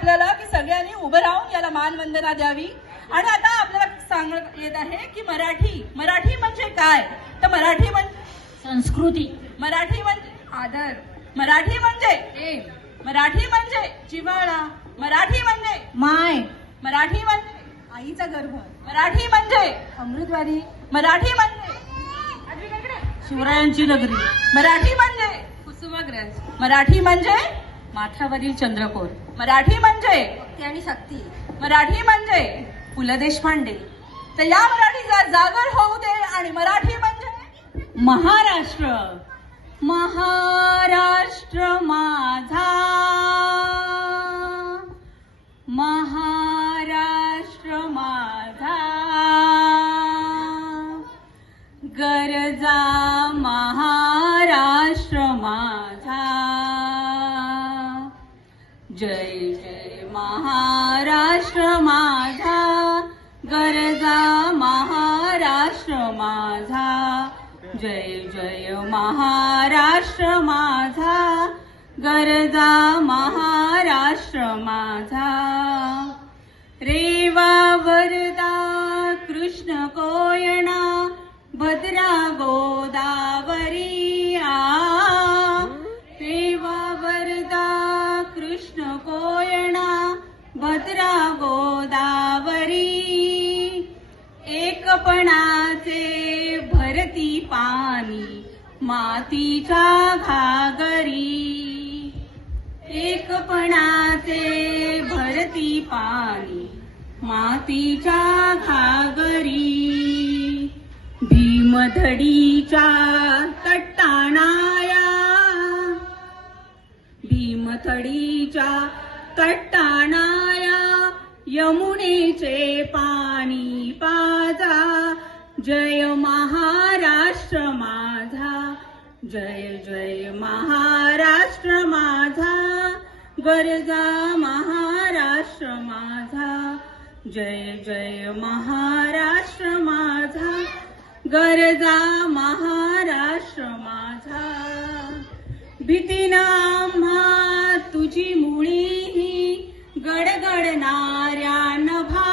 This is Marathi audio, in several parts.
आपल्याला की सगळ्यांनी उभं राहून याला मानवंदना द्यावी। आणि आता आपल्याला सांगण्यात येत आहे की मराठी म्हणजे काय, तर मराठी म्हणजे संस्कृती, मराठी म्हणजे आदर, मराठी म्हणजे प्रेम, मराठी म्हणजे जिव्हाळा, मराठी म्हणजे माय, मराठी म्हणजे आईचा गर्भ, मराठी म्हणजे अमृतवाडी, मराठी म्हणजे शिवरायांची नगरी, मराठी म्हणजे कुसुमाग्रज, मराठी म्हणजे माथ्यावरील चंद्रकोर, मराठी म्हणजे भक्ती आणि शक्ती, मराठी म्हणजे पु ल देशपांडे। तर या मराठीचा जागर होऊ दे। आणि मराठी म्हणजे महाराष्ट्र, महाराष्ट्र माझा, महाराष्ट्र माझा, गरजा महाराष्ट्र माझा, जय जय महाराष्ट्र माझा, गरजा महाराष्ट्र माझा, जय जय महाराष्ट्र माझा, गरजा महाराष्ट्र माझा, रेवा वरदा कृष्ण कोयना, भद्रा गोदावरी आ, रेवा वरदा कृष्ण कोयना, भद्रा गोदावरी, एकपणाचे भरती पाणी मातीच्या घागरी, एकपणाचे भरती पाणी मातीच्या घागरी, भीमथडीच्या तट्टाणाया, भीमथडीच्या तट्टाणाया, यमुनेचे पाणी पाजा, जय महाराष्ट्र माझा, जय जय महाराष्ट्र माझा, गरजा महाराष्ट्र माझा, जय जय महाराष्ट्र माझा, गरजा महाराष्ट्र माझा, भीतीनं आम्हा तुझी मुळी गडगडणाऱ्या नभा,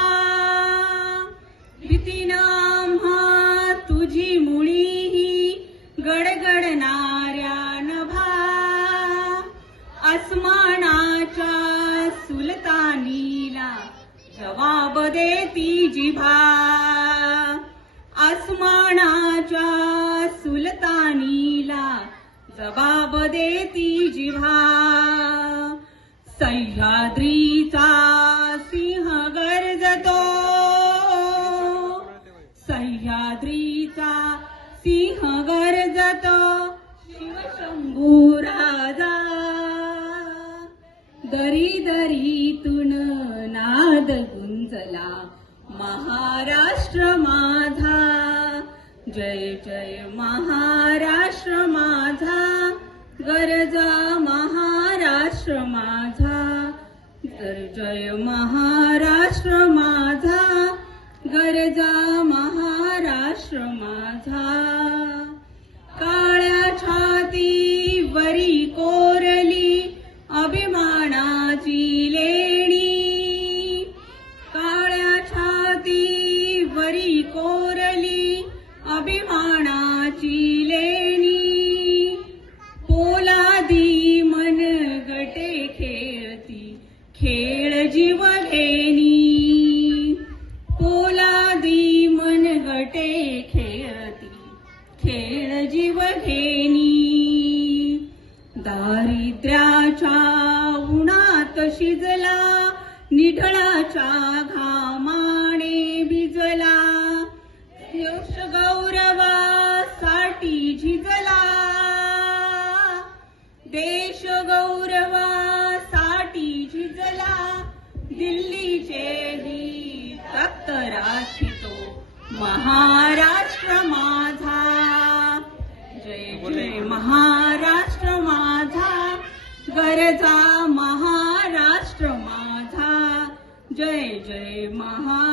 भीतीनं आम्हा तुझी मुळी गडगडणाऱ्या नभा, आसमानाच्या सुलतानीला जवाब देती जिभा, आसमानाच्या सुलतानीला जवाब देती जिव्हा, सह्याद्रीचा सिंह गर्जतो, सह्याद्रीचा सिंह गर्जतो, शिवशंभू राजा, दरी दरीतून नाद गुंजला महाराष्ट्र माझा, जय जय महाराष्ट्र माझा, गरजा महाराष्ट्र माझा, जय महाराष्ट्र माझा, गरजा महाराष्ट्र माझा, काळ्या छाती वरी कोरली अभिमानाची लेणी, काळ्या छाती वरी कोरली अभिमानाची लेणी, पोलादी मनगटे खेळती खेळ जीव घेणी, पोलादी मनगटे खेळती खेळ जीव घेणी, दारिद्र्याच्या उन्हात शिजला निढळाच्या घामाने भिजला, यश गौरवासाठी झिजला, देश गौरवासाठी झिजला, दिल्लीचेही तख्त राखितो महाराष्ट्र माझा, जय जय महाराष्ट्र माझा, गरजा महाराष्ट्र माझा, जय जय महा